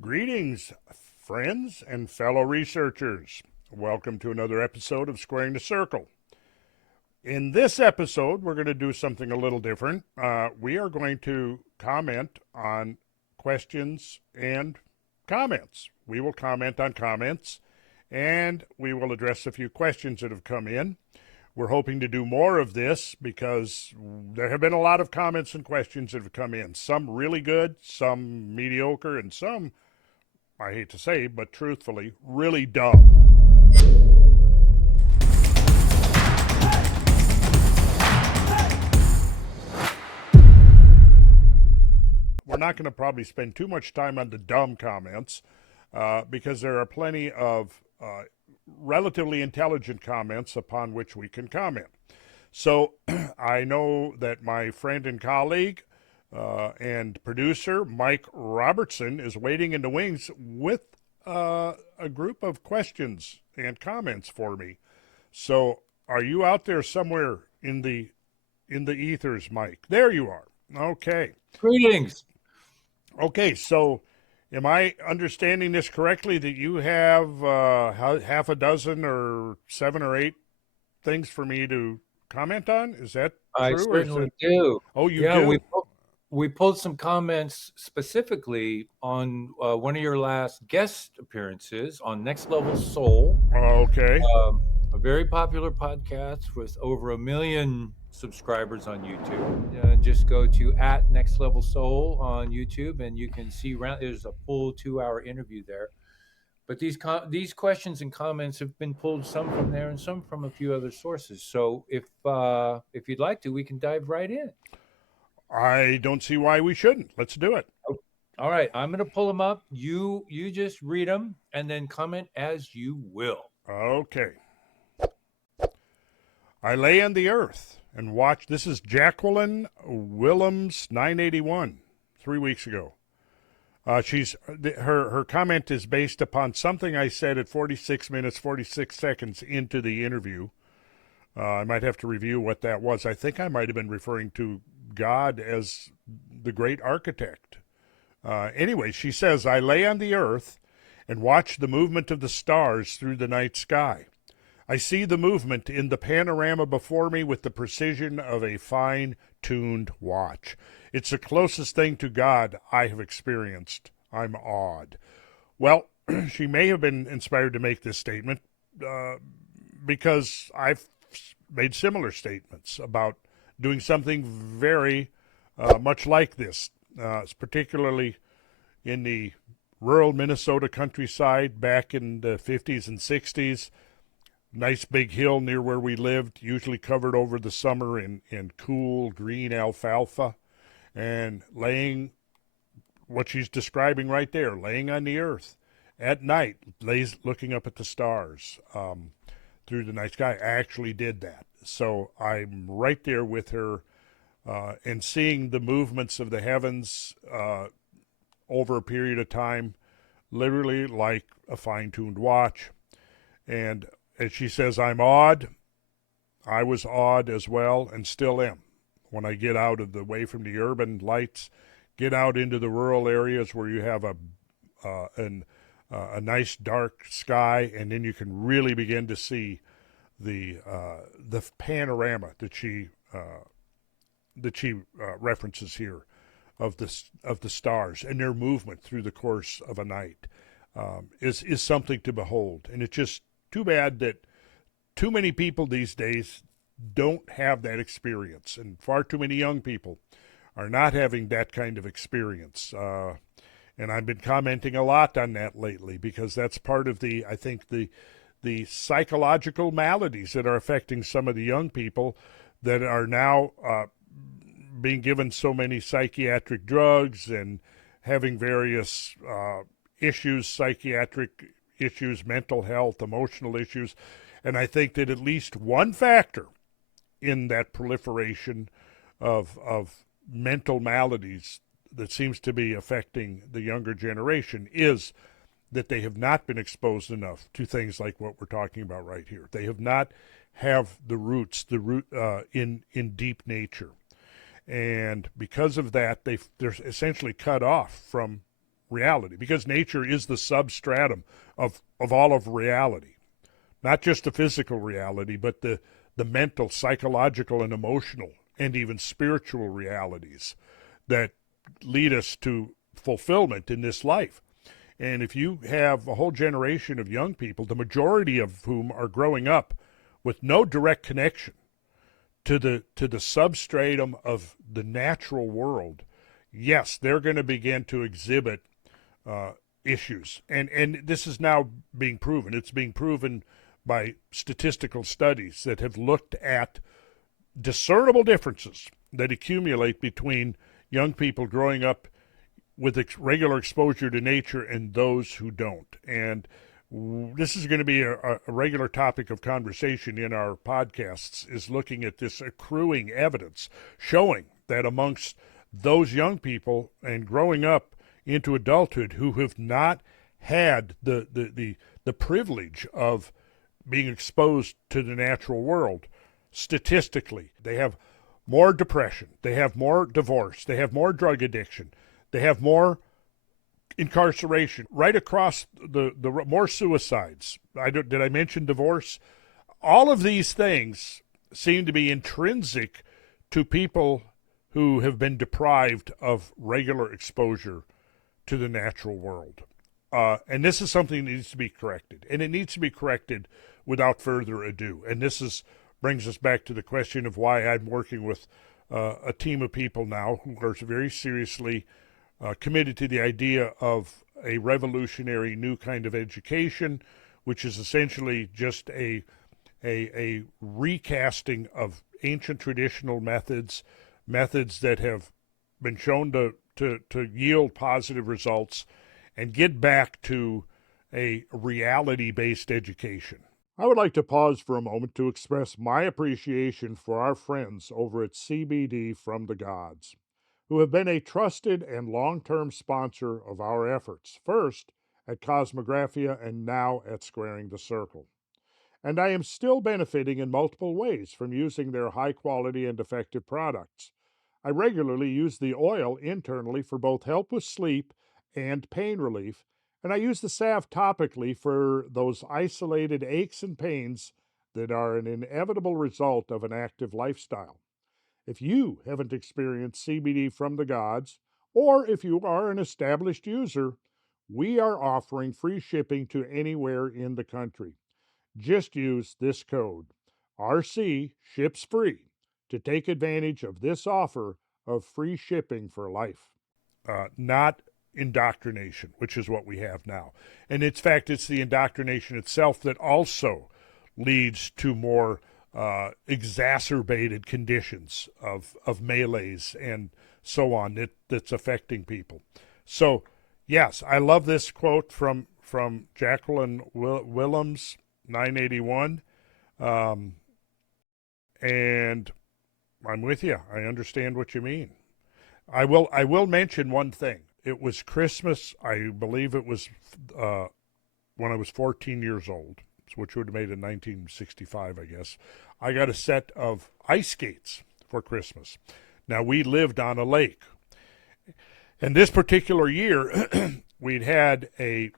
Greetings, friends and fellow researchers. Welcome to another episode of Squaring the Circle. In this episode, we're going to do something a little different. We are going to comment on questions and comments. We will comment on comments, and we will address a few questions that have come in. We're hoping to do more of this because there have been a lot of comments and questions that have come in. Some really good, some mediocre, and some, I hate to say, but truthfully, really dumb. We're not going to probably spend too much time on the dumb comments because there are plenty of relatively intelligent comments upon which we can comment. So I know that my friend and colleague and producer Mike Robertson is waiting in the wings with a group of questions and comments for me. So are you out there somewhere in the ethers, Mike? There you are. Okay. Greetings. Okay, so am I understanding this correctly that you have half a dozen or 7 or 8 things for me to comment on? Is that I true? Or is certainly that... do. Oh, you Yeah, do? we pulled some comments specifically on one of your last guest appearances on Next Level Soul, Okay. a very popular podcast with over 1 million subscribers on YouTube. Just go to @NextLevelSoul on YouTube, and you can see there's a full 2-hour interview there. But these questions and comments have been pulled some from there and some from a few other sources. So if you'd like to, we can dive right in. I don't see why we shouldn't. Let's do it. All right, I'm going to pull them up. You just read them and then comment as you will. Okay. I lay on the earth and watched. This is Jacqueline Willems 981, 3 weeks ago. Her comment is based upon something I said at 46 minutes 46 seconds into the interview. I might have to review what that was. I think I might have been referring to God as the great architect. Anyway, she says, I lay on the earth and watch the movement of the stars through the night sky. I see the movement in the panorama before me with the precision of a fine-tuned watch. It's the closest thing to God I have experienced. I'm awed. Well, she may have been inspired to make this statement because I've made similar statements about doing something very much like this, particularly in the rural Minnesota countryside back in the 50s and 60s. Nice big hill near where we lived, usually covered over the summer in cool green alfalfa, and laying, what she's describing right there, laying on the earth at night, looking up at the stars through the night sky. I actually did that. So I'm right there with her and seeing the movements of the heavens over a period of time, literally like a fine-tuned watch. And as she says, I'm awed. I was awed as well and still am. When I get out of the way from the urban lights, get out into the rural areas where you have a nice dark sky, and then you can really begin to see the panorama that she references here of the stars and their movement through the course of a night is something to behold. And it's just too bad that too many people these days don't have that experience, and far too many young people are not having that kind of experience. And I've been commenting a lot on that lately because that's part of I think the psychological maladies that are affecting some of the young people that are now being given so many psychiatric drugs and having various issues, psychiatric issues, mental health, emotional issues. And I think that at least one factor in that proliferation of mental maladies that seems to be affecting the younger generation is that they have not been exposed enough to things like what we're talking about right here. They have not have the roots in deep nature. And because of that, they're essentially cut off from reality, because nature is the substratum of all of reality, not just the physical reality, but the mental, psychological, and emotional, and even spiritual realities that lead us to fulfillment in this life. And if you have a whole generation of young people, the majority of whom are growing up with no direct connection to the substratum of the natural world, yes, they're going to begin to exhibit issues. And this is now being proven. It's being proven by statistical studies that have looked at discernible differences that accumulate between young people growing up with regular exposure to nature and those who don't. And this is going to be a regular topic of conversation in our podcasts, is looking at this accruing evidence showing that amongst those young people and growing up into adulthood who have not had the privilege of being exposed to the natural world, statistically, they have more depression, they have more divorce, they have more drug addiction, they have more incarceration, right across the more suicides. Did I mention divorce? All of these things seem to be intrinsic to people who have been deprived of regular exposure to the natural world. And this is something that needs to be corrected. And it needs to be corrected without further ado. And brings us back to the question of why I'm working with a team of people now who are very seriously committed to the idea of a revolutionary new kind of education, which is essentially just a recasting of ancient traditional methods that have been shown to yield positive results, and get back to a reality-based education. I would like to pause for a moment to express my appreciation for our friends over at CBD from the Gods, who have been a trusted and long-term sponsor of our efforts, first at Cosmographia and now at Squaring the Circle. And I am still benefiting in multiple ways from using their high-quality and effective products. I regularly use the oil internally for both help with sleep and pain relief, and I use the salve topically for those isolated aches and pains that are an inevitable result of an active lifestyle. If you haven't experienced CBD from the Gods, or if you are an established user, we are offering free shipping to anywhere in the country. Just use this code, RC Ships Free, to take advantage of this offer of free shipping for life. Not indoctrination, which is what we have now. And in fact, it's the indoctrination itself that also leads to more exacerbated conditions of melees and so on that's affecting people. So, yes, I love this quote from Jacqueline Willems, 981. And I'm with you. I understand what you mean. I will mention one thing. It was Christmas, I believe it was when I was 14 years old, which would have made it 1965, I guess. I got a set of ice skates for Christmas. Now, we lived on a lake. And this particular year, we'd had a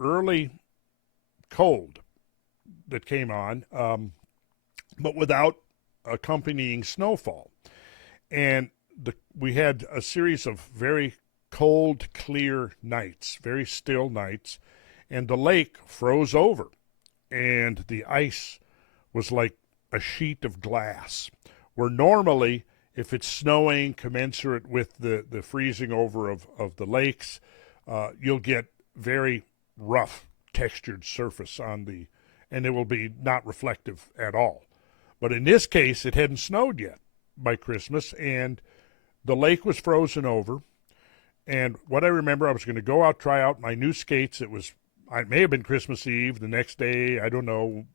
early cold that came on, but without accompanying snowfall. And we had a series of very cold, clear nights, very still nights, and the lake froze over, and the ice was like a sheet of glass, where normally, if it's snowing commensurate with the freezing over of the lakes, you'll get very rough textured surface and it will be not reflective at all. But in this case, it hadn't snowed yet by Christmas, and the lake was frozen over. And what I remember, I was going to go out, try out my new skates. It may have been Christmas Eve, the next day, I don't know.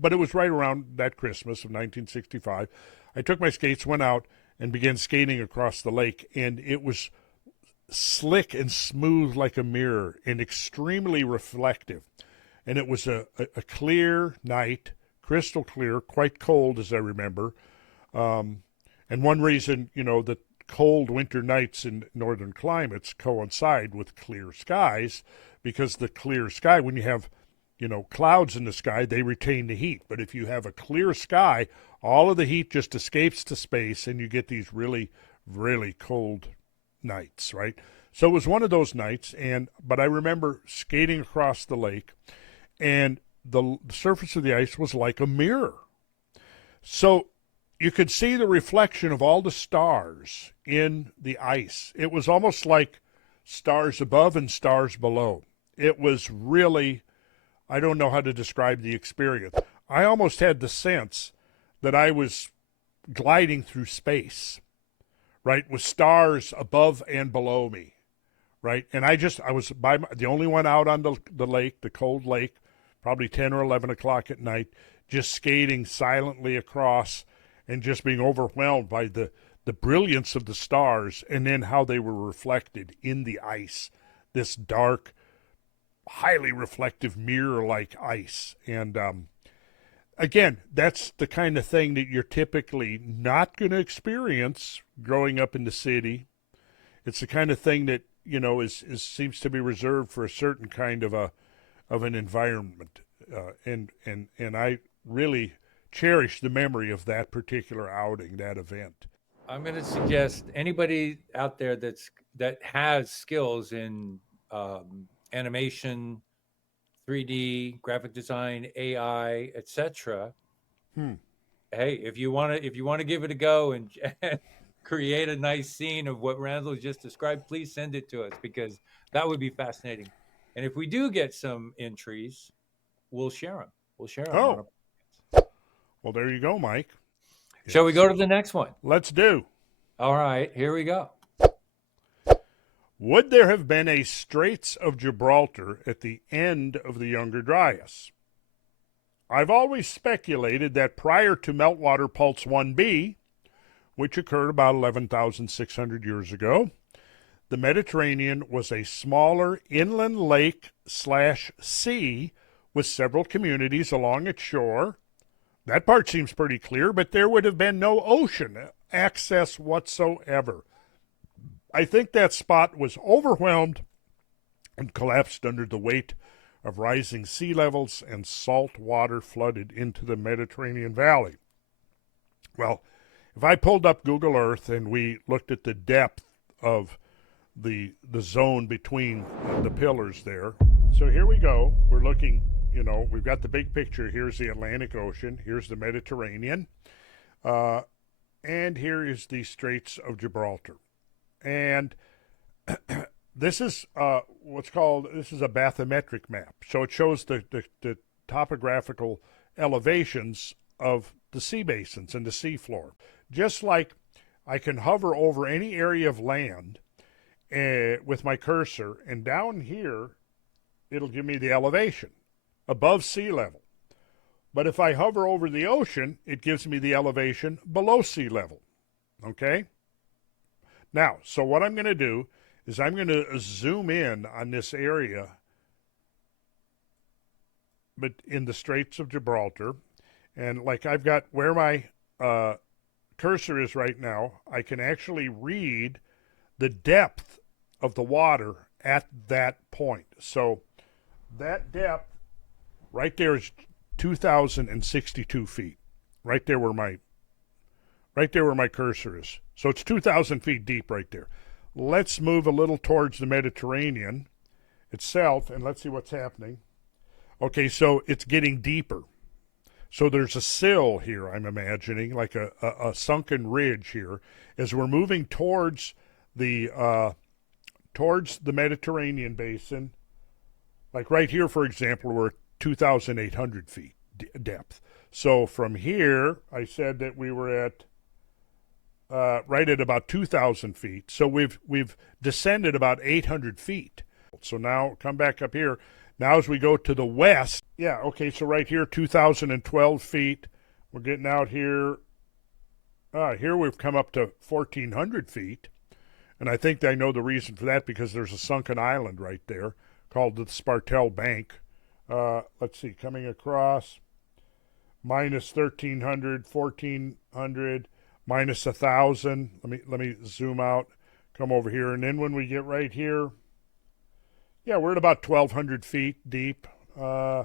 But it was right around that Christmas of 1965. I took my skates, went out, and began skating across the lake. And it was slick and smooth like a mirror and extremely reflective. And it was a clear night, crystal clear, quite cold as I remember. And one reason, that cold winter nights in northern climates coincide with clear skies, because the clear sky, when you have, clouds in the sky, they retain the heat. But if you have a clear sky, all of the heat just escapes to space, and you get these really, really cold nights, right? So it was one of those nights, but I remember skating across the lake, and the surface of the ice was like a mirror. So you could see the reflection of all the stars in the ice. It was almost like stars above and stars below. It was really, I don't know how to describe the experience. I almost had the sense that I was gliding through space, right, with stars above and below me, right? And I was the only one out on the lake, the cold lake, probably 10 or 11 o'clock at night, just skating silently across and just being overwhelmed by the brilliance of the stars, and then how they were reflected in the ice, this dark, highly reflective mirror-like ice. And again, that's the kind of thing that you're typically not going to experience growing up in the city. It's the kind of thing that, seems to be reserved for a certain kind of an environment. And I really cherish the memory of that particular outing, that event. I'm going to suggest anybody out there that has skills in animation, 3D, graphic design, AI, etc. Hey, if you want to give it a go and create a nice scene of what Randall just described, please send it to us, because that would be fascinating. And if we do get some entries, we'll share them. Oh, well, there you go, Mike. Shall we go to the next one? Let's do. All right, here we go. Would there have been a Straits of Gibraltar at the end of the Younger Dryas? I've always speculated that prior to meltwater pulse 1b, which occurred about 11,600 years ago, the Mediterranean was a smaller inland lake/sea with several communities along its shore. That part seems pretty clear, but there would have been no ocean access whatsoever. I think that spot was overwhelmed and collapsed under the weight of rising sea levels, and salt water flooded into the Mediterranean Valley. Well, if I pulled up Google Earth and we looked at the depth of the zone between the pillars there. So here we go. We're looking, we've got the big picture. Here's the Atlantic Ocean. Here's the Mediterranean. And here is the Straits of Gibraltar. And this is this is a bathymetric map. So it shows the topographical elevations of the sea basins and the seafloor. Just like I can hover over any area of land with my cursor, and down here, it'll give me the elevation above sea level. But if I hover over the ocean, it gives me the elevation below sea level. Okay? Now, so what I'm going to do is I'm going to zoom in on this area, but in the Straits of Gibraltar, and like I've got where my cursor is right now, I can actually read the depth of the water at that point. So that depth right there is 2,062 feet. Right there where my cursor is. So it's 2,000 feet deep right there. Let's move a little towards the Mediterranean itself, and let's see what's happening. Okay, so it's getting deeper. So there's a sill here, I'm imagining, like a sunken ridge here, as we're moving towards the Mediterranean basin. Like right here, for example, we're at 2,800 feet depth. So from here, I said that we were at right at about 2,000 feet. So we've descended about 800 feet. So now come back up here. Now as we go to the west, yeah, okay, so right here, 2,012 feet. We're getting out here. Here we've come up to 1,400 feet. And I think I know the reason for that, because there's a sunken island right there called the Spartel Bank. Let's see, coming across, minus 1,300, 1,400. minus 1,000. Let me zoom out, come over here, and then when we get right here, yeah, we're at about 1,200 feet deep. Yeah,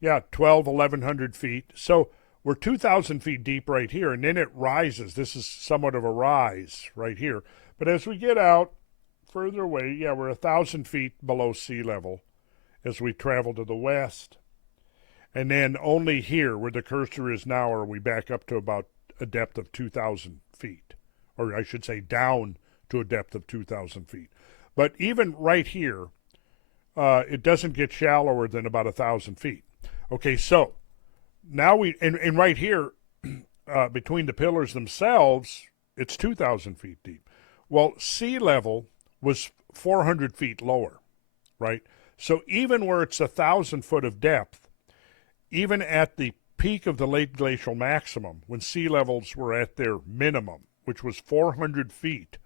1,100 feet. So we're 2,000 feet deep right here, and then it rises. This is somewhat of a rise right here. But as we get out further away, yeah, we're 1,000 feet below sea level as we travel to the west. And then only here, where the cursor is now, are we back up to about a depth of 2,000 feet. Or I should say down to a depth of 2,000 feet. But even right here, it doesn't get shallower than about 1,000 feet. Okay, so now and right here, between the pillars themselves, it's 2,000 feet deep. Well, sea level was 400 feet lower, right? So even where it's 1,000 foot of depth, even at the peak of the late glacial maximum, when sea levels were at their minimum, which was 400 feet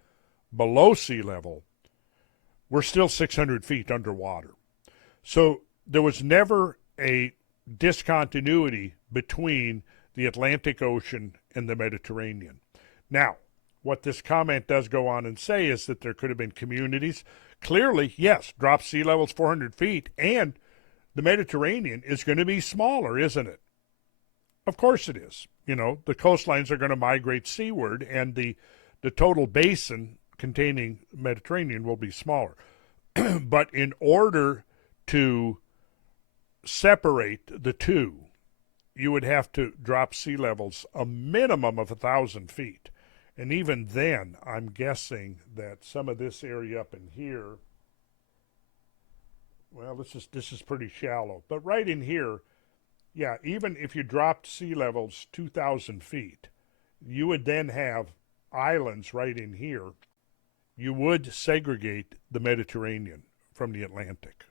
below sea level, we're still 600 feet underwater. So there was never a discontinuity between the Atlantic Ocean and the Mediterranean. Now, what this comment does go on and say is that there could have been communities. Clearly, yes, drop sea levels 400 feet, and the Mediterranean is going to be smaller, isn't it? Of course it is. You know, the coastlines are going to migrate seaward, and the total basin containing Mediterranean will be smaller. But in order to separate the two, you would have to drop sea levels a minimum of 1,000 feet. And even then, I'm guessing that some of this area up in here, well, this is pretty shallow. But right in here, yeah, even if you dropped sea levels 2,000 feet, you would then have islands right in here. You would segregate the Mediterranean from the Atlantic.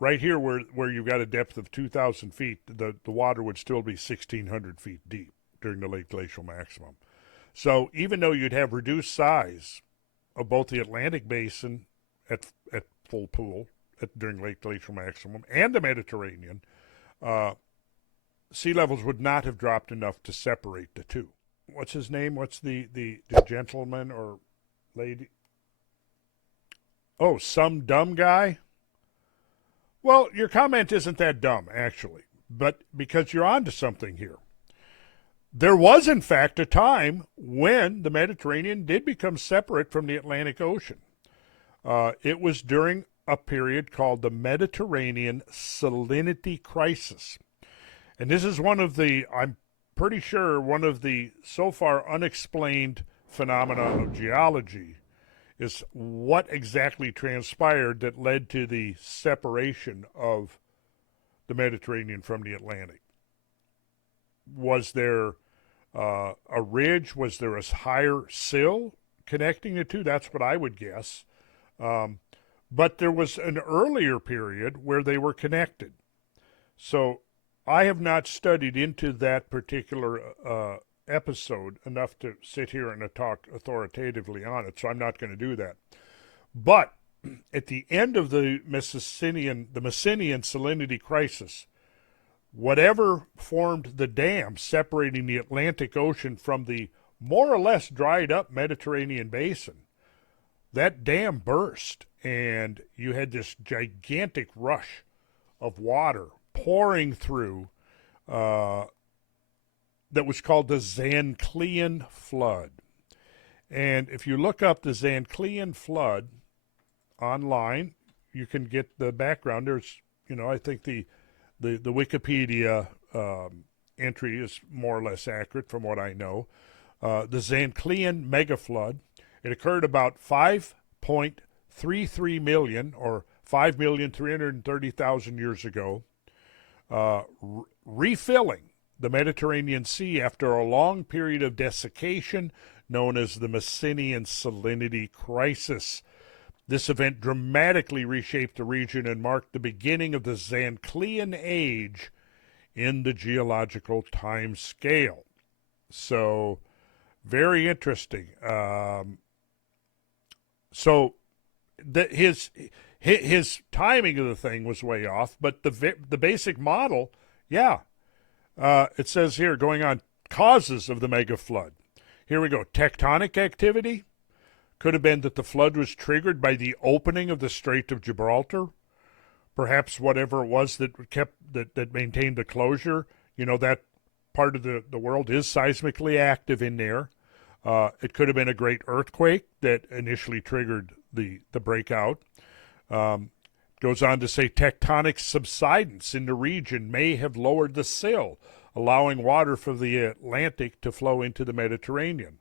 Right here, where you've got a depth of 2,000 feet, the water would still be 1,600 feet deep during the late glacial maximum. So even though you'd have reduced size of both the Atlantic basin at full pool during late glacial maximum and the Mediterranean, sea levels would not have dropped enough to separate the two. What's his name? What's the gentleman or lady? Oh, some dumb guy? Well, your comment isn't that dumb, actually, but because you're onto something here. There was, in fact, a time when the Mediterranean did become separate from the Atlantic Ocean. It was during a period called the Mediterranean Salinity Crisis. And this is one of the, I'm pretty sure, one of the so far unexplained phenomena of geology is what exactly transpired that led to the separation of the Mediterranean from the Atlantic. Was there a ridge? Was there a higher sill connecting the two? That's what I would guess. But there was an earlier period where they were connected. So I have not studied into that particular episode enough to sit here and talk authoritatively on it, so I'm not going to do that. But at the end of the Messinian salinity crisis, whatever formed the dam separating the Atlantic Ocean from the more or less dried up Mediterranean basin, that dam burst, and you had this gigantic rush of water pouring through that was called the Zanclean Flood. And if you look up the Zanclean Flood online, you can get the background. There's, I think the Wikipedia entry is more or less accurate from what I know. The Zanclean megaflood, it occurred about 5.33 million or 5,330,000 years ago, refilling the Mediterranean Sea after a long period of desiccation known as the Messinian Salinity Crisis. This event dramatically reshaped the region and marked the beginning of the Zanclean Age in the geological time scale. So, very interesting. His timing of the thing was way off, but the basic model, yeah. It says here, going on, causes of the mega flood. Here we go. Tectonic activity. Could have been that the flood was triggered by the opening of the Strait of Gibraltar. Perhaps whatever it was that maintained the closure. That part of the world is seismically active in there. It could have been a great earthquake that initially triggered the breakout. Goes on to say tectonic subsidence in the region may have lowered the sill, allowing water from the Atlantic to flow into the Mediterranean.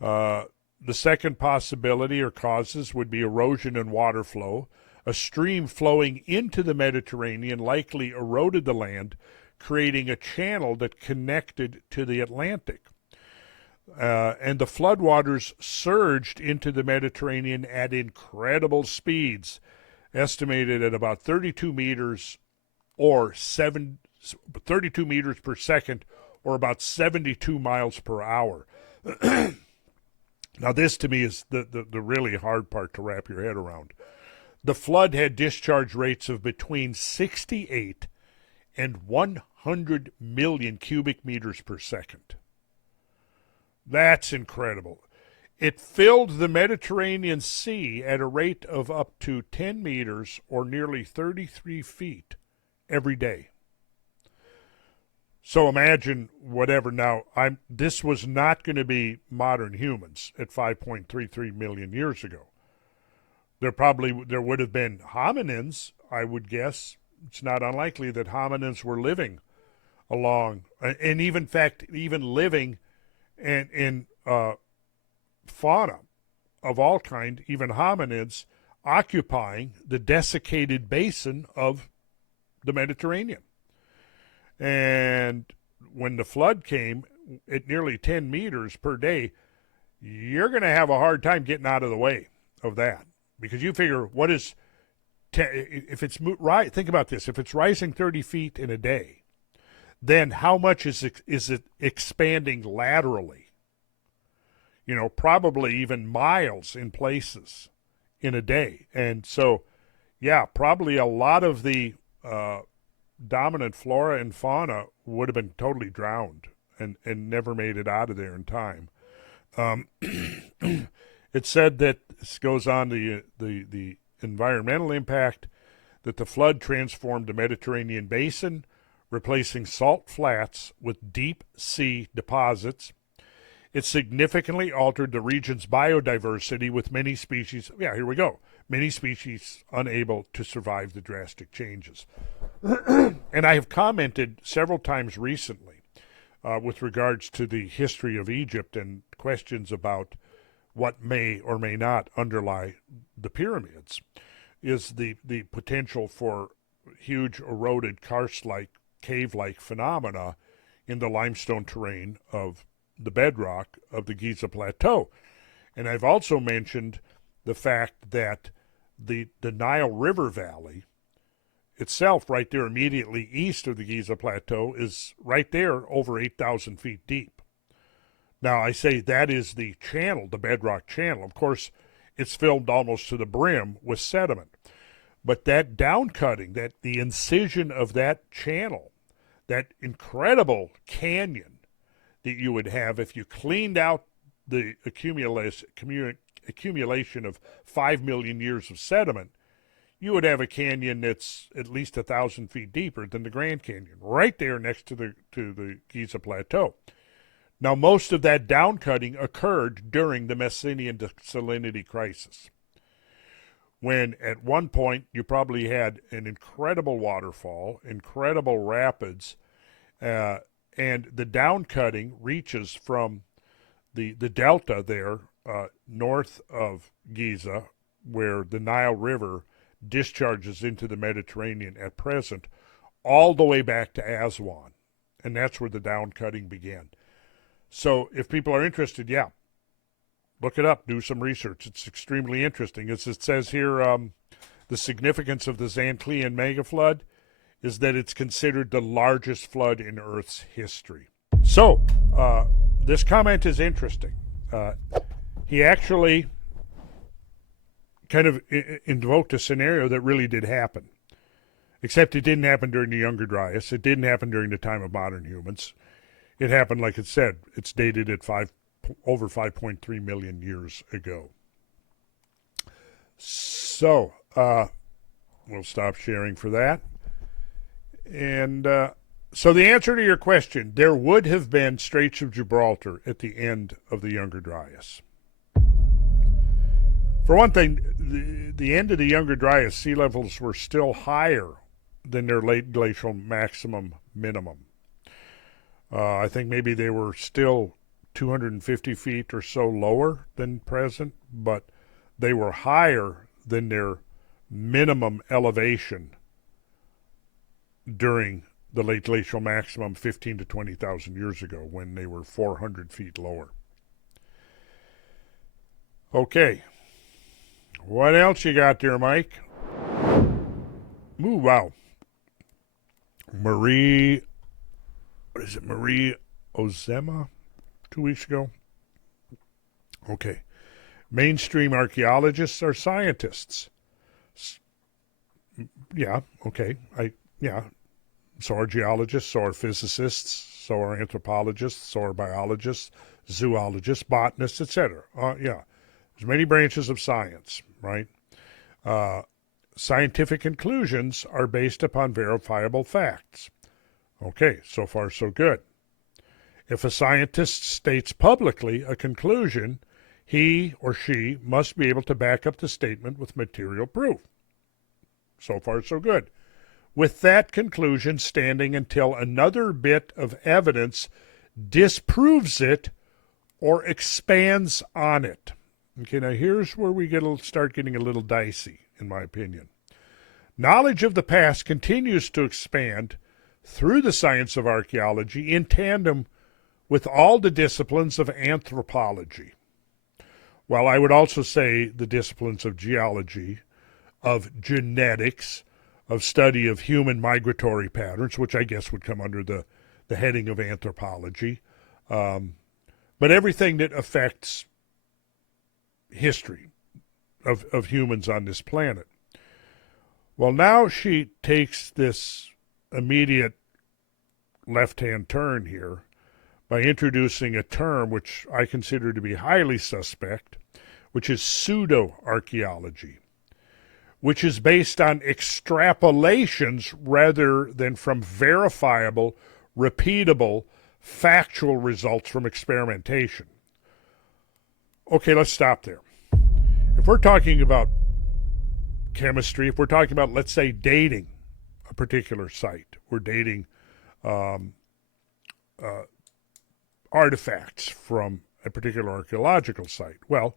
The second possibility or causes would be erosion and water flow. A stream flowing into the Mediterranean likely eroded the land, creating a channel that connected to the Atlantic. And the floodwaters surged into the Mediterranean at incredible speeds, estimated at about 32 meters per second, or about 72 miles per hour. Now, this to me is the really hard part to wrap your head around. The flood had discharge rates of between 68 and 100 million cubic meters per second. That's incredible. It filled the Mediterranean Sea at a rate of up to 10 meters or nearly 33 feet every day. So imagine whatever. Now, this was not going to be modern humans at 5.33 million years ago. There would have been hominins, I would guess. It's not unlikely that hominins were living along, and even living in fauna of all kind, even hominids, occupying the desiccated basin of the Mediterranean. And when the flood came at nearly 10 meters per day, you're going to have a hard time getting out of the way of that. Because you figure, if it's right? Think about this. If it's rising 30 feet in a day, then how much is it expanding laterally? Probably even miles in places in a day. And so, yeah, probably a lot of the dominant flora and fauna would have been totally drowned and never made it out of there in time. It said that, this goes on, the environmental impact, that the flood transformed the Mediterranean basin, replacing salt flats with deep sea deposits. It significantly altered the region's biodiversity, with many species, here we go, many species unable to survive the drastic changes. And I have commented several times recently with regards to the history of Egypt and questions about what may or may not underlie the pyramids, is the potential for huge eroded karst-like, cave-like phenomena in the limestone terrain of the bedrock of the Giza Plateau. And I've also mentioned the fact that the Nile River Valley itself, right there immediately east of the Giza Plateau, is right there over 8,000 feet deep. Now, I say that is the channel, the bedrock channel. Of course, it's filled almost to the brim with sediment. But that downcutting, the incision of that channel, that incredible canyon that you would have if you cleaned out the accumulation of 5 million years of sediment, you would have a canyon that's at least 1,000 feet deeper than the Grand Canyon, right there next to the Giza Plateau. Now, most of that downcutting occurred during the Messinian salinity crisis, when at one point you probably had an incredible waterfall, incredible rapids, and the downcutting reaches from the delta there north of Giza, where the Nile River discharges into the Mediterranean at present, all the way back to Aswan. And that's where the downcutting began. So if people are interested, look it up, do some research. It's extremely interesting. As it says here, the significance of the Zanclean megaflood is that it's considered the largest flood in Earth's history. So this comment is interesting. He actually kind of invoked a scenario that really did happen. Except it didn't happen during the Younger Dryas. It didn't happen during the time of modern humans. It happened, like it said, it's dated at over 5.3 million years ago. So, we'll stop sharing for that. And so the answer to your question, there would have been Straits of Gibraltar at the end of the Younger Dryas. For one thing, the end of the Younger Dryas, sea levels were still higher than their late glacial maximum minimum. I think maybe they were still 250 feet or so lower than present, but they were higher than their minimum elevation during the late glacial maximum 15 to 20,000 years ago when they were 400 feet lower. Okay. What else you got there, Mike? Ooh, wow. Marie Ozema 2 weeks ago? Okay. Mainstream archaeologists are scientists. Yeah, okay. So are geologists, so are physicists, so are anthropologists, so are biologists, zoologists, botanists, etc. Yeah. There's many branches of science, right? Scientific conclusions are based upon verifiable facts. Okay, so far so good. If a scientist states publicly a conclusion, he or she must be able to back up the statement with material proof. So far so good. With that conclusion standing until another bit of evidence disproves it or expands on it. Okay, now here's where we start getting a little dicey, in my opinion. Knowledge of the past continues to expand through the science of archaeology in tandem with all the disciplines of anthropology. While I would also say the disciplines of geology, of genetics, of study of human migratory patterns, which I guess would come under the heading of anthropology, but everything that affects history of humans on this planet. Well, now she takes this immediate left-hand turn here by introducing a term which I consider to be highly suspect, which is pseudo-archaeology, which is based on extrapolations rather than from verifiable, repeatable, factual results from experimentation. Okay, let's stop there. If we're talking about chemistry, if we're talking about, let's say, dating a particular site, we're dating artifacts from a particular archaeological site, well,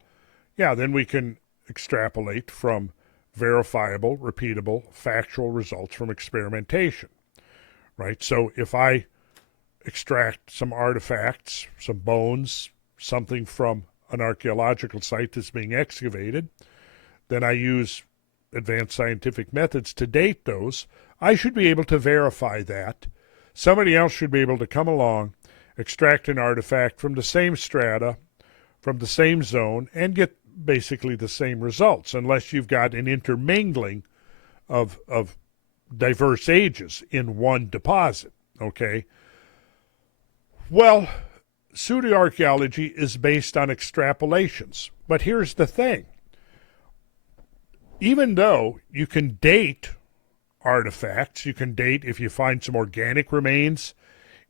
yeah, then we can extrapolate from verifiable, repeatable, factual results from experimentation, right? So if I extract some artifacts, some bones, something from an archaeological site that's being excavated, then I use advanced scientific methods to date those. I should be able to verify that. Somebody else should be able to come along, extract an artifact from the same strata, from the same zone, and get basically the same results, unless you've got an intermingling of diverse ages in one deposit, okay? Well, pseudoarchaeology is based on extrapolations. But here's the thing. Even though you can date artifacts, you can date if you find some organic remains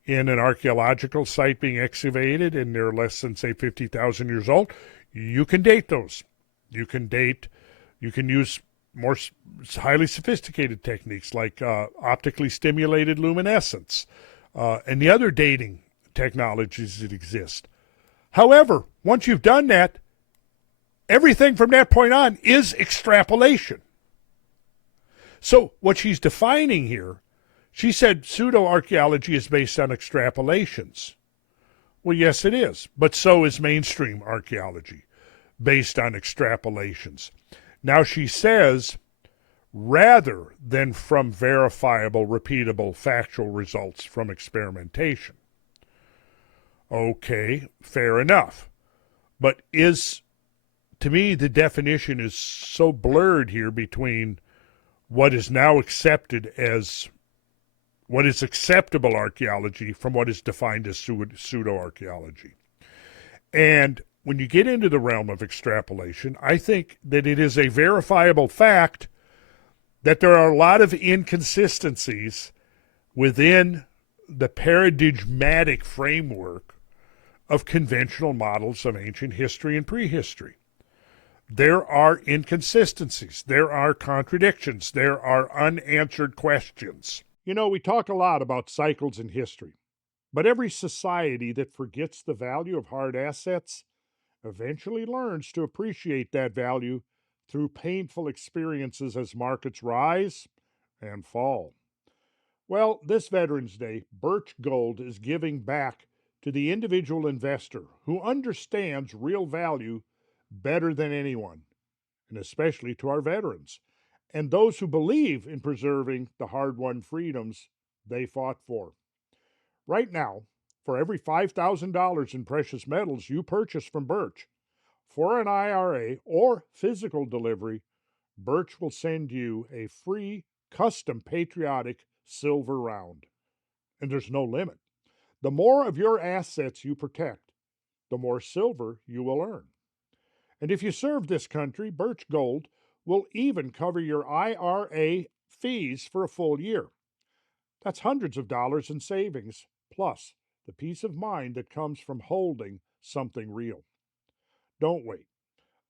in an archaeological site being excavated and they're less than, say, 50,000 years old, you can date those. You can use more highly sophisticated techniques like optically stimulated luminescence and the other dating technologies that exist. However, once you've done that, everything from that point on is extrapolation. So what she's defining here, she said pseudo-archaeology is based on extrapolations. Well, yes, it is. But so is mainstream archaeology, based on extrapolations. Now she says, rather than from verifiable, repeatable, factual results from experimentation. Okay, fair enough. But to me, the definition is so blurred here between what is now accepted as what is acceptable archaeology from what is defined as pseudo-archaeology. And when you get into the realm of extrapolation, I think that it is a verifiable fact that there are a lot of inconsistencies within the paradigmatic framework of conventional models of ancient history and prehistory. There are inconsistencies. There are contradictions. There are unanswered questions. You know, we talk a lot about cycles in history, but every society that forgets the value of hard assets eventually learns to appreciate that value through painful experiences as markets rise and fall. Well, this Veterans Day, Birch Gold is giving back to the individual investor who understands real value better than anyone, and especially to our veterans, and those who believe in preserving the hard-won freedoms they fought for. Right now, for every $5,000 in precious metals you purchase from Birch, for an IRA or physical delivery, Birch will send you a free, custom patriotic silver round. And there's no limit. The more of your assets you protect, the more silver you will earn. And if you serve this country, Birch Gold will even cover your IRA fees for a full year. That's hundreds of dollars in savings, plus the peace of mind that comes from holding something real. Don't wait.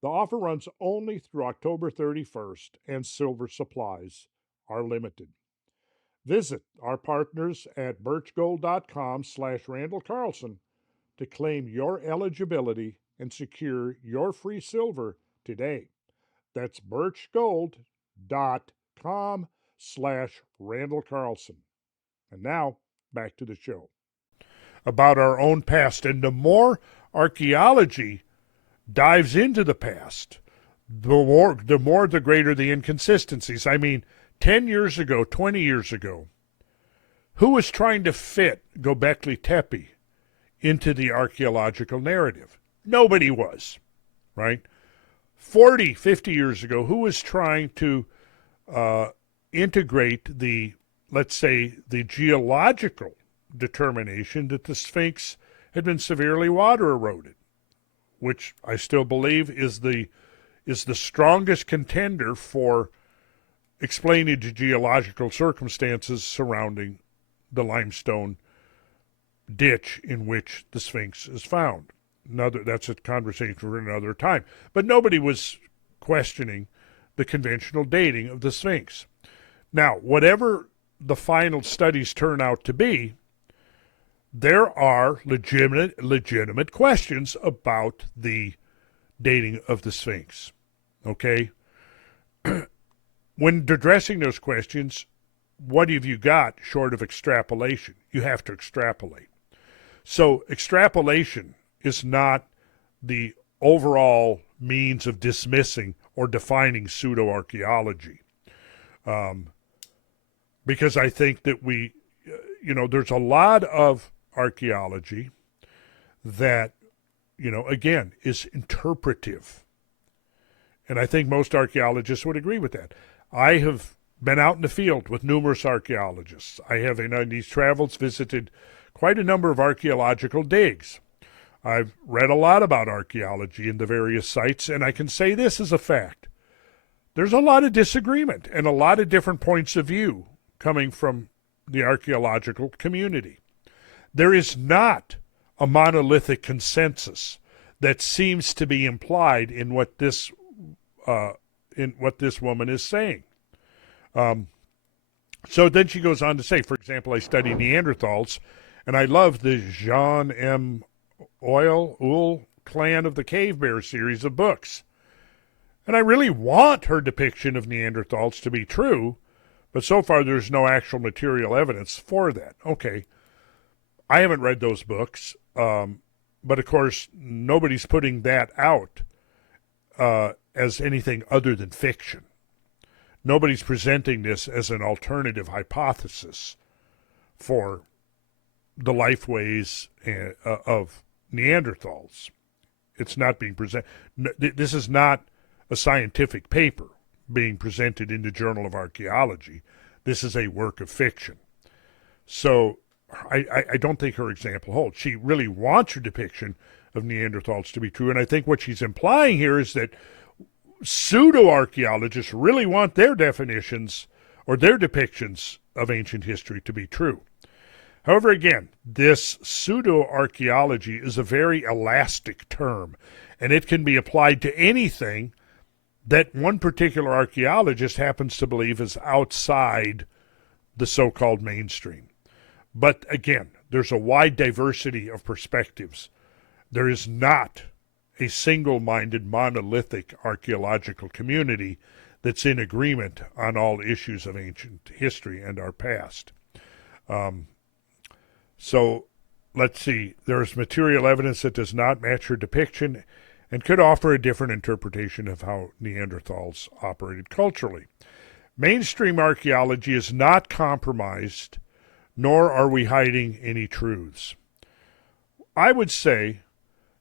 The offer runs only through October 31st, and silver supplies are limited. Visit our partners at birchgold.com/Randall Carlson to claim your eligibility and secure your free silver today. That's birchgold.com/Randall Carlson. And now, back to the show. About our own past, and the more archaeology dives into the past, the greater the inconsistencies. I mean, 10 years ago, 20 years ago, who was trying to fit Göbekli Tepe into the archaeological narrative? Nobody was, right? 40, 50 years ago, who was trying to integrate let's say, the geological determination that the Sphinx had been severely water eroded, which I still believe is the strongest contender for explaining the geological circumstances surrounding the limestone ditch in which the Sphinx is found. That's a conversation for another time. But nobody was questioning the conventional dating of the Sphinx. Now, whatever the final studies turn out to be, there are legitimate questions about the dating of the Sphinx. Okay? When addressing those questions, what have you got short of extrapolation? You have to extrapolate. So extrapolation is not the overall means of dismissing or defining pseudo-archaeology. Because I think that there's a lot of archaeology that, again, is interpretive. And I think most archaeologists would agree with that. I have been out in the field with numerous archaeologists. I have, in these travels, visited quite a number of archaeological digs. I've read a lot about archaeology in the various sites, and I can say this as a fact. There's a lot of disagreement and a lot of different points of view coming from the archaeological community. There is not a monolithic consensus that seems to be implied in what this woman is saying. So then she goes on to say, for example, I study Neanderthals, and I love the Jean M. Oul Clan of the Cave Bear series of books. And I really want her depiction of Neanderthals to be true, but so far there's no actual material evidence for that. Okay, I haven't read those books, but of course nobody's putting that out as anything other than fiction. Nobody's presenting this as an alternative hypothesis for the lifeways of Neanderthals. It's not being presented. This is not a scientific paper being presented in the Journal of Archaeology. This is a work of fiction. So I don't think her example holds. She really wants her depiction of Neanderthals to be true, and I think what she's implying here is that pseudo-archaeologists really want their definitions or their depictions of ancient history to be true. However, again, this pseudo-archaeology is a very elastic term, and it can be applied to anything that one particular archaeologist happens to believe is outside the so-called mainstream. But again, there's a wide diversity of perspectives. There is not a single-minded, monolithic archaeological community that's in agreement on all issues of ancient history and our past. So let's see. There is material evidence that does not match her depiction and could offer a different interpretation of how Neanderthals operated culturally. Mainstream archaeology is not compromised, nor are we hiding any truths. I would say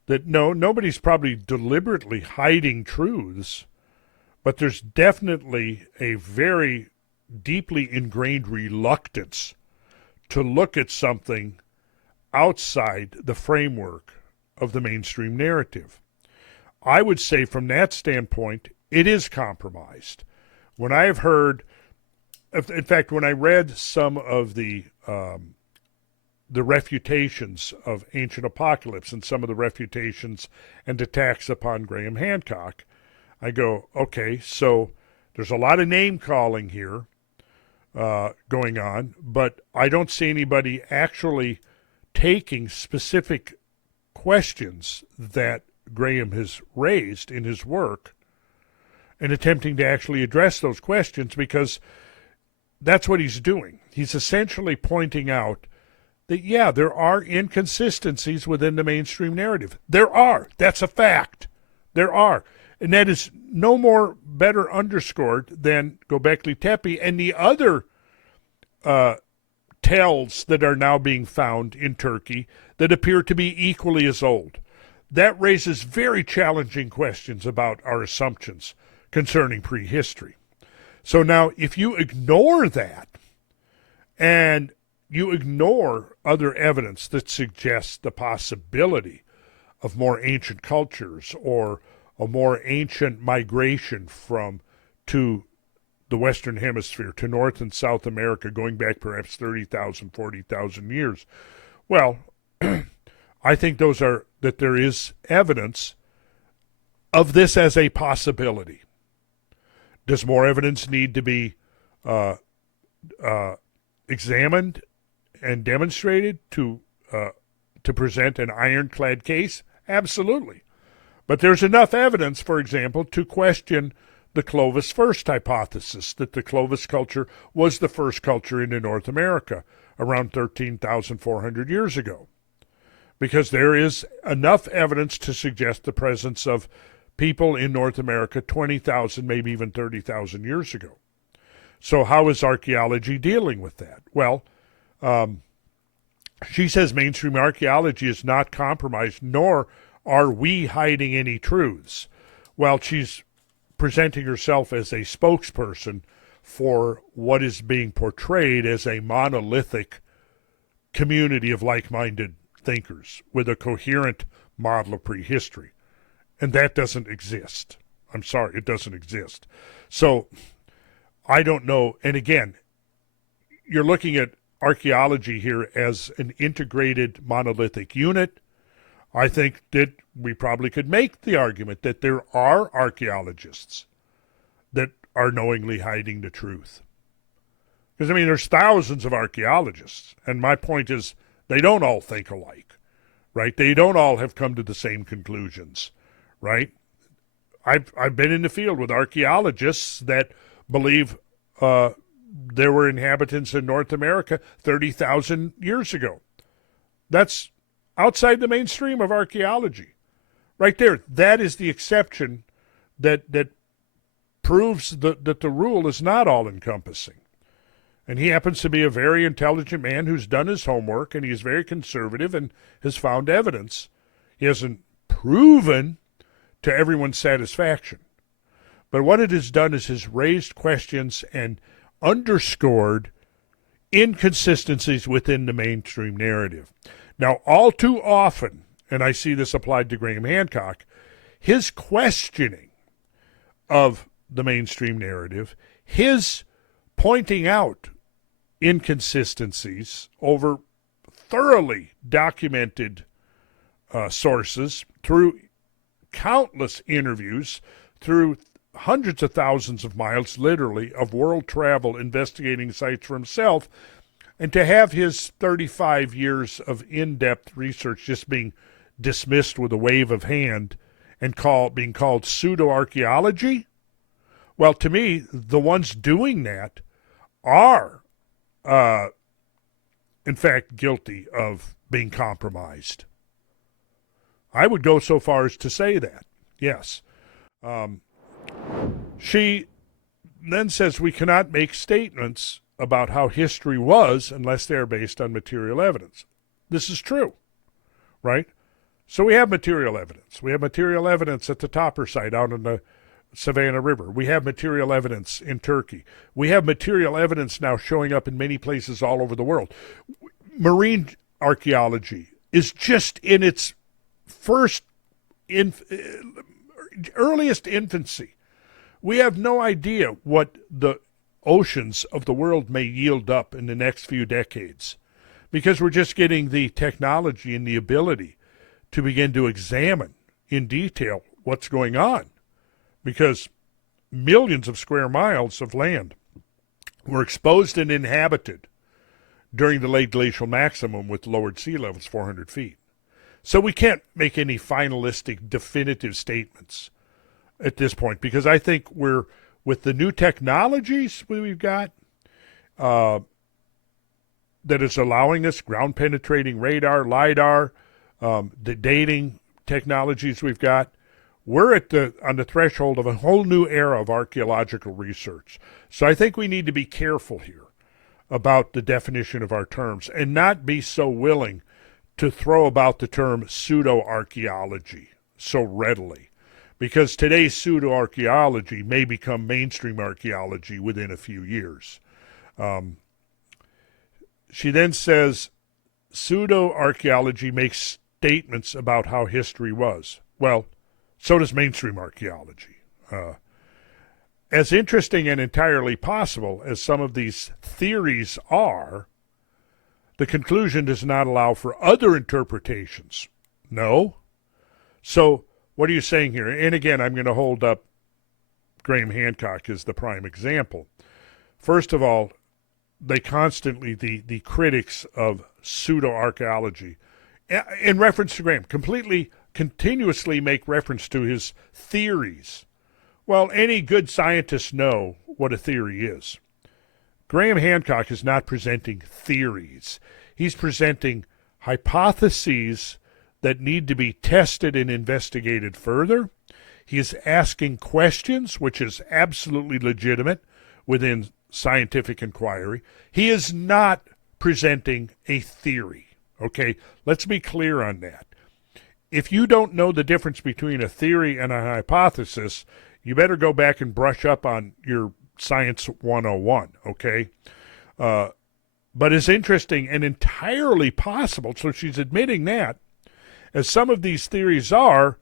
that no, nobody's probably deliberately hiding truths, but there's definitely a very deeply ingrained reluctance to look at something outside the framework of the mainstream narrative. I would say from that standpoint, it is compromised. When I have heard, in fact, when I read some of the refutations of ancient apocalypse and some of the refutations and attacks upon Graham Hancock, I go, okay, so there's a lot of name-calling here going on, but I don't see anybody actually taking specific questions that Graham has raised in his work and attempting to actually address those questions, because that's what he's doing. He's essentially pointing out that, yeah, there are inconsistencies within the mainstream narrative. There are. That's a fact. There are. And that is no more better underscored than Göbekli Tepe and the other tells that are now being found in Turkey that appear to be equally as old. That raises very challenging questions about our assumptions concerning prehistory. So now, if you ignore that and you ignore other evidence that suggests the possibility of more ancient cultures or a more ancient migration to the Western Hemisphere, to North and South America, going back perhaps 30,000, 40,000 years, well, I think that there is evidence of this as a possibility. Does more evidence need to be examined and demonstrated to present an ironclad case? Absolutely. But there's enough evidence, for example, to question the Clovis first hypothesis, that the Clovis culture was the first culture into North America around 13,400 years ago. Because there is enough evidence to suggest the presence of people in North America 20,000, maybe even 30,000 years ago. So how is archaeology dealing with that? Well, she says mainstream archaeology is not compromised, nor are we hiding any truths. Well, she's presenting herself as a spokesperson for what is being portrayed as a monolithic community of like-minded thinkers with a coherent model of prehistory. And that doesn't exist. I'm sorry, it doesn't exist. So I don't know. And again, you're looking at archaeology here as an integrated monolithic unit. I think that we probably could make the argument that there are archaeologists that are knowingly hiding the truth. Because, I mean, there's thousands of archaeologists, and my point is they don't all think alike, right? They don't all have come to the same conclusions, right? I've been in the field with archaeologists that believe there were inhabitants in North America 30,000 years ago. That's outside the mainstream of archaeology. Right there, that is the exception that proves that the rule is not all-encompassing. And he happens to be a very intelligent man who's done his homework, and he's very conservative and has found evidence. He hasn't proven to everyone's satisfaction. But what it has done is has raised questions and underscored inconsistencies within the mainstream narrative. Now, all too often, and I see this applied to Graham Hancock, his questioning of the mainstream narrative, his pointing out inconsistencies over thoroughly documented sources through countless interviews, through hundreds of thousands of miles, literally, of world travel investigating sites for himself, and to have his 35 years of in-depth research just being dismissed with a wave of hand and being called pseudo-archaeology, well, to me, the ones doing that are, in fact, guilty of being compromised. I would go so far as to say that, yes. She then says we cannot make statements about how history was unless they are based on material evidence. This is true, right? So we have material evidence. We have material evidence at the Topper site out on the Savannah River. We have material evidence in Turkey. We have material evidence now showing up in many places all over the world. Marine archaeology is just in its earliest infancy. We have no idea what the oceans of the world may yield up in the next few decades, because we're just getting the technology and the ability to begin to examine in detail what's going on, because millions of square miles of land were exposed and inhabited during the late glacial maximum with lowered sea levels 400 feet. So we can't make any finalistic, definitive statements at this point, because I think we're, with the new technologies we've got, that is allowing us ground-penetrating radar, LIDAR, the dating technologies we've got, we're on the threshold of a whole new era of archaeological research. So I think we need to be careful here about the definition of our terms and not be so willing to throw about the term pseudo-archaeology so readily, because today's pseudo-archaeology may become mainstream archaeology within a few years. She then says pseudo-archaeology makes statements about how history was. Well, so does mainstream archaeology. As interesting and entirely possible as some of these theories are, the conclusion does not allow for other interpretations. No? So what are you saying here? And again, I'm going to hold up Graham Hancock as the prime example. First of all, they constantly, the critics of pseudo-archaeology, in reference to Graham, continuously make reference to his theories. Well, any good scientists know what a theory is. Graham Hancock is not presenting theories. He's presenting hypotheses that need to be tested and investigated further. He is asking questions, which is absolutely legitimate within scientific inquiry. He is not presenting a theory. Okay, let's be clear on that. If you don't know the difference between a theory and a hypothesis, you better go back and brush up on your Science 101, okay? But it's interesting and entirely possible, so she's admitting that, as some of these theories are,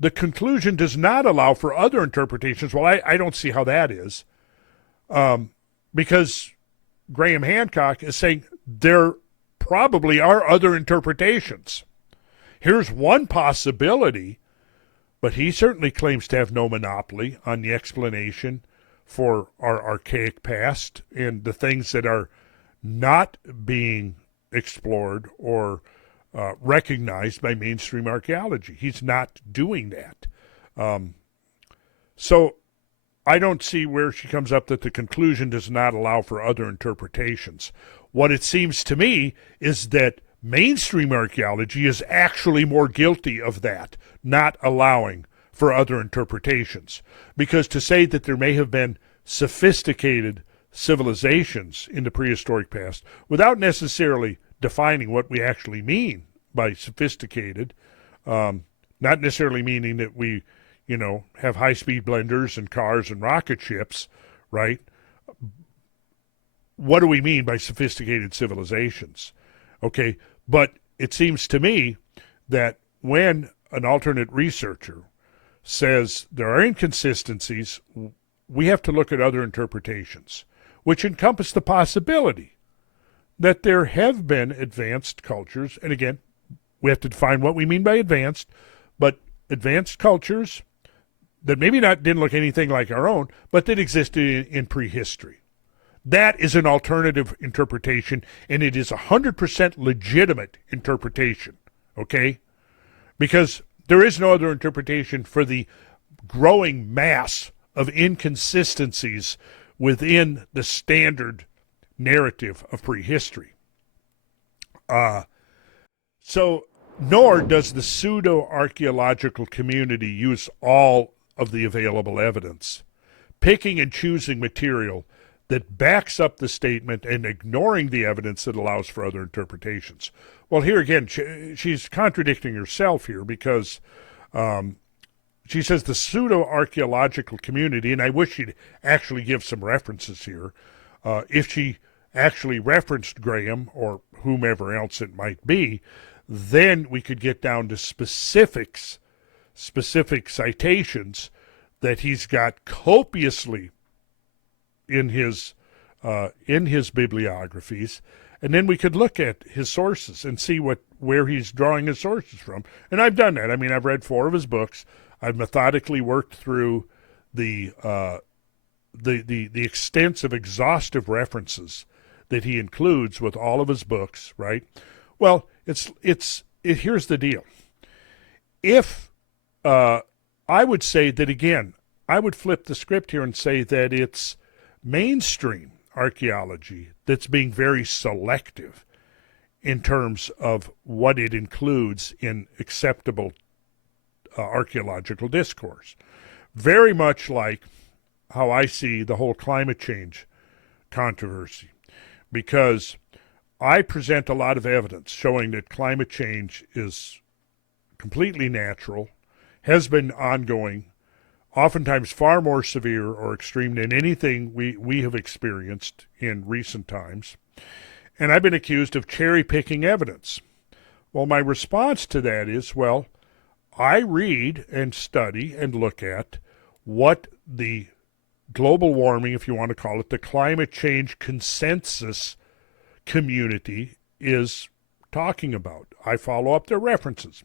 the conclusion does not allow for other interpretations. Well, I don't see how that is, because Graham Hancock is saying there probably are other interpretations. Here's one possibility, but he certainly claims to have no monopoly on the explanation for our archaic past and the things that are not being explored or recognized by mainstream archaeology. He's not doing that. So I don't see where she comes up that the conclusion does not allow for other interpretations. What it seems to me is that mainstream archaeology is actually more guilty of that, not allowing for other interpretations. Because to say that there may have been sophisticated civilizations in the prehistoric past, without necessarily defining what we actually mean by sophisticated, not necessarily meaning that we, have high-speed blenders and cars and rocket ships, right? What do we mean by sophisticated civilizations? Okay, but it seems to me that when an alternate researcher says there are inconsistencies, we have to look at other interpretations, which encompass the possibility that there have been advanced cultures, and again, we have to define what we mean by advanced, but advanced cultures that maybe didn't look anything like our own, but that existed in prehistory. That is an alternative interpretation, and it is 100% legitimate interpretation, okay? Because there is no other interpretation for the growing mass of inconsistencies within the standard narrative of prehistory. Nor does the pseudo-archaeological community use all of the available evidence, picking and choosing material that backs up the statement and ignoring the evidence that allows for other interpretations. Well, here again, she's contradicting herself here because she says the pseudo-archaeological community, and I wish she'd actually give some references here. If she actually referenced Graham or whomever else it might be, then we could get down to specific citations that he's got copiously in his bibliographies, and then we could look at his sources and see where he's drawing his sources from. And I've done that. I mean, I've read 4 of his books. I've methodically worked through the extensive, exhaustive references that he includes with all of his books. Right? Well, here's the deal. If I would say that again, I would flip the script here and say that it's mainstream archaeology that's being very selective in terms of what it includes in acceptable archaeological discourse. Very much like how I see the whole climate change controversy, because I present a lot of evidence showing that climate change is completely natural, has been ongoing, oftentimes far more severe or extreme than anything we have experienced in recent times. And I've been accused of cherry-picking evidence. Well, my response to that is, well, I read and study and look at what the global warming, if you want to call it, the climate change consensus community is talking about. I follow up their references.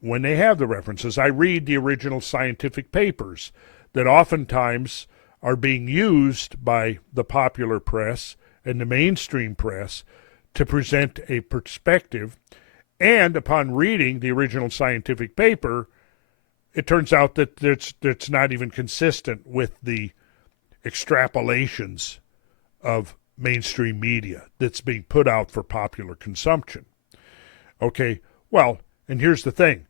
When they have the references, I read the original scientific papers that oftentimes are being used by the popular press and the mainstream press to present a perspective. And upon reading the original scientific paper, it turns out that it's not even consistent with the extrapolations of mainstream media that's being put out for popular consumption. Okay, well, and here's the thing.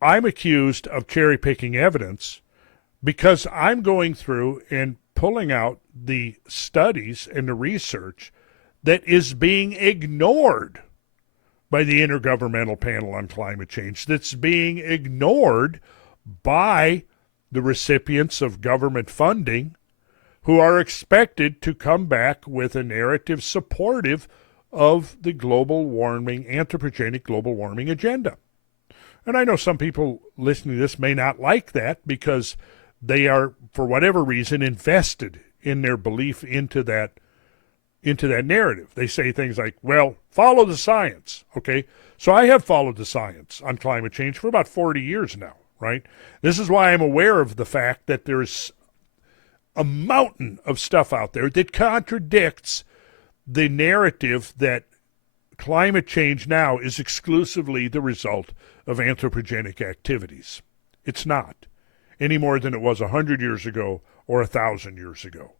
I'm accused of cherry-picking evidence because I'm going through and pulling out the studies and the research that is being ignored by the Intergovernmental Panel on Climate Change, that's being ignored by the recipients of government funding who are expected to come back with a narrative supportive of the global warming, anthropogenic global warming agenda. And I know some people listening to this may not like that because they are, for whatever reason, invested in their belief into that narrative. They say things like, well, follow the science, okay? So I have followed the science on climate change for about 40 years now, right? This is why I'm aware of the fact that there's a mountain of stuff out there that contradicts the narrative that climate change now is exclusively the result of anthropogenic activities. It's not, any more than it was 100 years ago or 1,000 years ago.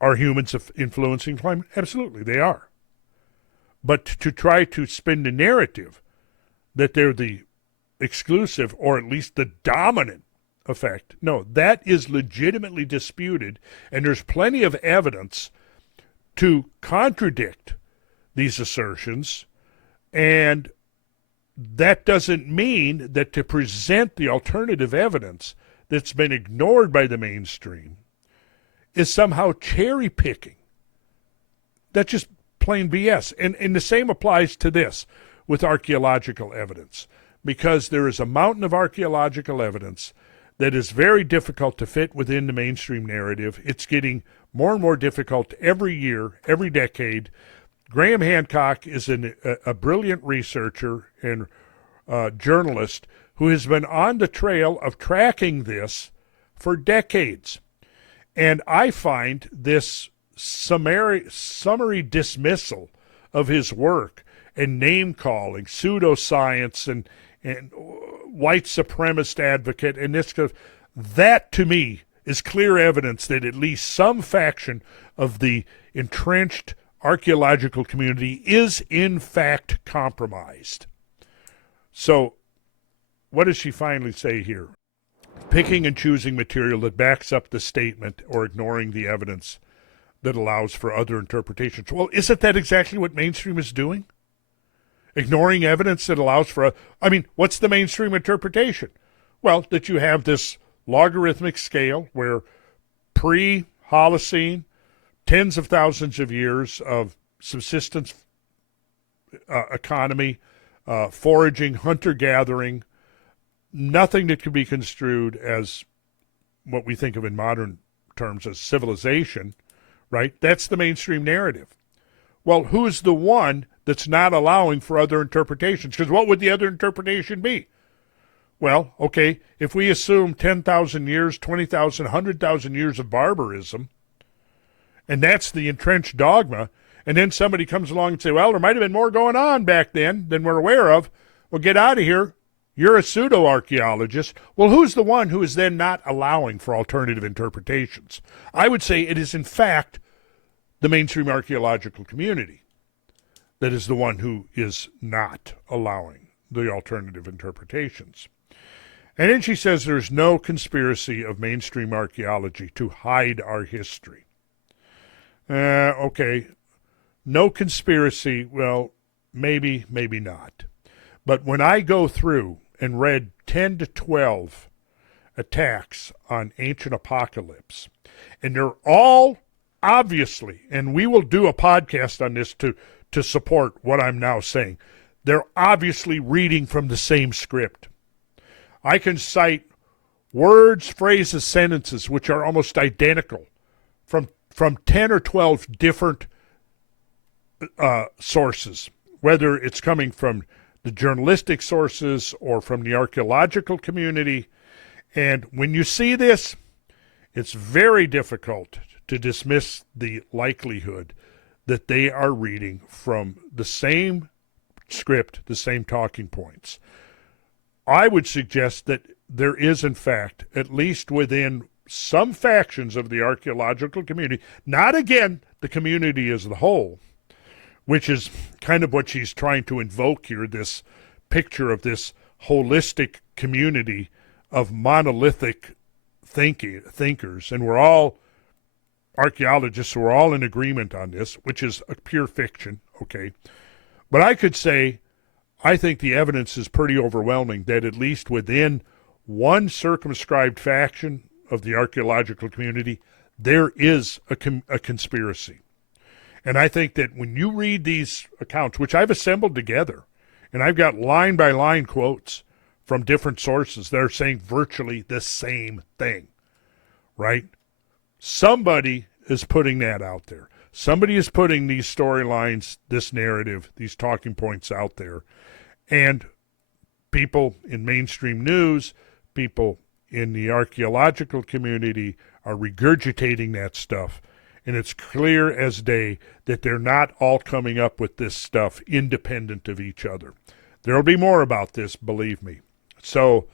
Are humans influencing climate? Absolutely, they are. But to try to spin the narrative that they're the exclusive or at least the dominant effect, no, that is legitimately disputed, and there's plenty of evidence to contradict these assertions, and that doesn't mean that to present the alternative evidence that's been ignored by the mainstream is somehow cherry picking. That's just plain BS. And the same applies to this with archaeological evidence, because there is a mountain of archaeological evidence that is very difficult to fit within the mainstream narrative. It's getting more and more difficult every year, every decade. Graham Hancock is a brilliant researcher and journalist who has been on the trail of tracking this for decades. And I find this summary dismissal of his work and name-calling, pseudoscience, and white supremacist advocate, and that to me is clear evidence that at least some faction of the entrenched archaeological community is in fact compromised. So what does she finally say here? Picking and choosing material that backs up the statement or ignoring the evidence that allows for other interpretations. Well, isn't that exactly what mainstream is doing? Ignoring evidence that allows for what's the mainstream interpretation? Well, that you have this logarithmic scale where pre-Holocene, tens of thousands of years of subsistence economy, foraging, hunter-gathering, nothing that could be construed as what we think of in modern terms as civilization, right? That's the mainstream narrative. Well, who's the one that's not allowing for other interpretations? Because what would the other interpretation be? Well, okay, if we assume 10,000 years, 20,000, 100,000 years of barbarism, and that's the entrenched dogma, and then somebody comes along and say, well, there might have been more going on back then than we're aware of. Well, get out of here. You're a pseudo-archaeologist. Well, who's the one who is then not allowing for alternative interpretations? I would say it is, in fact, the mainstream archaeological community that is the one who is not allowing the alternative interpretations. And then she says there's no conspiracy of mainstream archaeology to hide our history. Okay, no conspiracy, well, maybe, maybe not. But when I go through and read 10 to 12 attacks on ancient apocalypse, and they're all obviously, and we will do a podcast on this to support what I'm now saying, they're obviously reading from the same script. I can cite words, phrases, sentences which are almost identical from 10 or 12 different sources, whether it's coming from the journalistic sources or from the archaeological community. And when you see this, it's very difficult to dismiss the likelihood that they are reading from the same script, the same talking points. I would suggest that there is, in fact, at least within some factions of the archaeological community, not again the community as the whole, which is kind of what she's trying to invoke here, this picture of this holistic community of monolithic thinkers, and we're all archaeologists, who are all in agreement on this, which is a pure fiction, okay? But I could say I think the evidence is pretty overwhelming that at least within one circumscribed faction of the archaeological community, there is a conspiracy. And I think that when you read these accounts, which I've assembled together, and I've got line-by-line quotes from different sources that are saying virtually the same thing, right? Somebody is putting that out there. Somebody is putting these storylines, this narrative, these talking points out there. And people in mainstream news, people in the archaeological community are regurgitating that stuff. And it's clear as day that they're not all coming up with this stuff independent of each other. There'll be more about this, believe me. So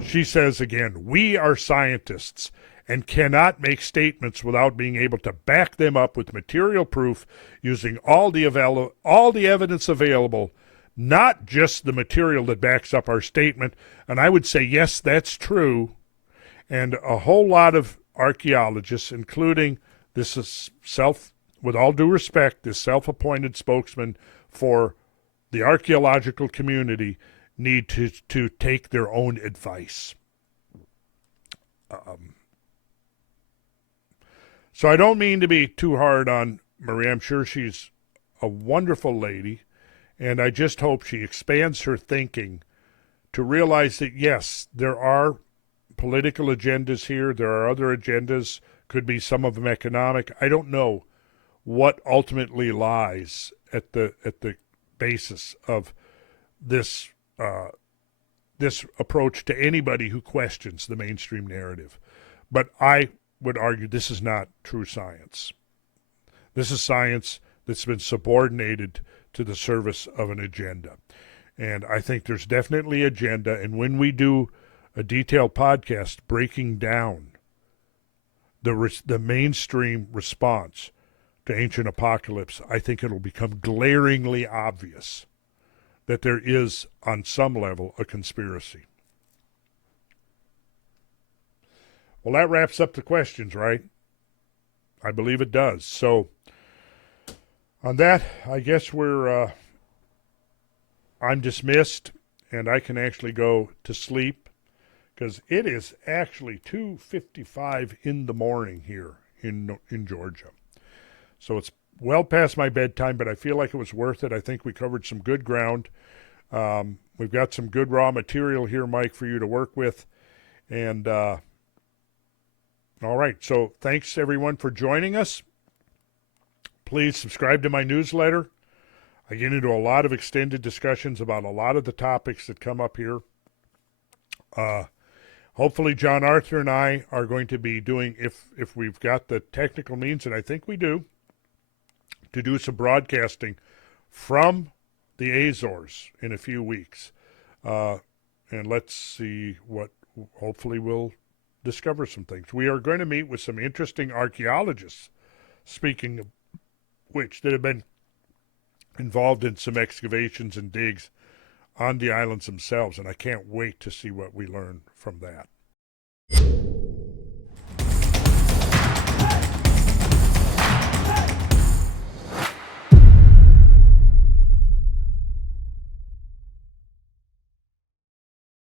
she says again, we are scientists and cannot make statements without being able to back them up with material proof using all the evidence available, not just the material that backs up our statement. And I would say, yes, that's true. And a whole lot of archaeologists, including this is with all due respect, this self-appointed spokesman for the archaeological community need to take their own advice. So I don't mean to be too hard on Marie. I'm sure she's a wonderful lady, and I just hope she expands her thinking to realize that, yes, there are political agendas here. There are other agendas, could be some of them economic. I don't know what ultimately lies at the basis of this this approach to anybody who questions the mainstream narrative. But I would argue this is not true science. This is science that's been subordinated to the service of an agenda. And I think there's definitely agenda. And when we do a detailed podcast breaking down the mainstream response to ancient apocalypse, I think it'll become glaringly obvious that there is, on some level, a conspiracy. Well, that wraps up the questions, right? I believe it does. So, on that, I guess I'm dismissed, and I can actually go to sleep, because it is actually 2:55 in the morning here in Georgia. So it's well past my bedtime, but I feel like it was worth it. I think we covered some good ground. We've got some good raw material here, Mike, for you to work with. And all right, so thanks, everyone, for joining us. Please subscribe to my newsletter. I get into a lot of extended discussions about a lot of the topics that come up here. Hopefully, John Arthur and I are going to be doing, if we've got the technical means, and I think we do, to do some broadcasting from the Azores in a few weeks. And let's see what, hopefully we'll discover some things. We are going to meet with some interesting archaeologists, speaking of which, that have been involved in some excavations and digs on the islands themselves, and I can't wait to see what we learn from that.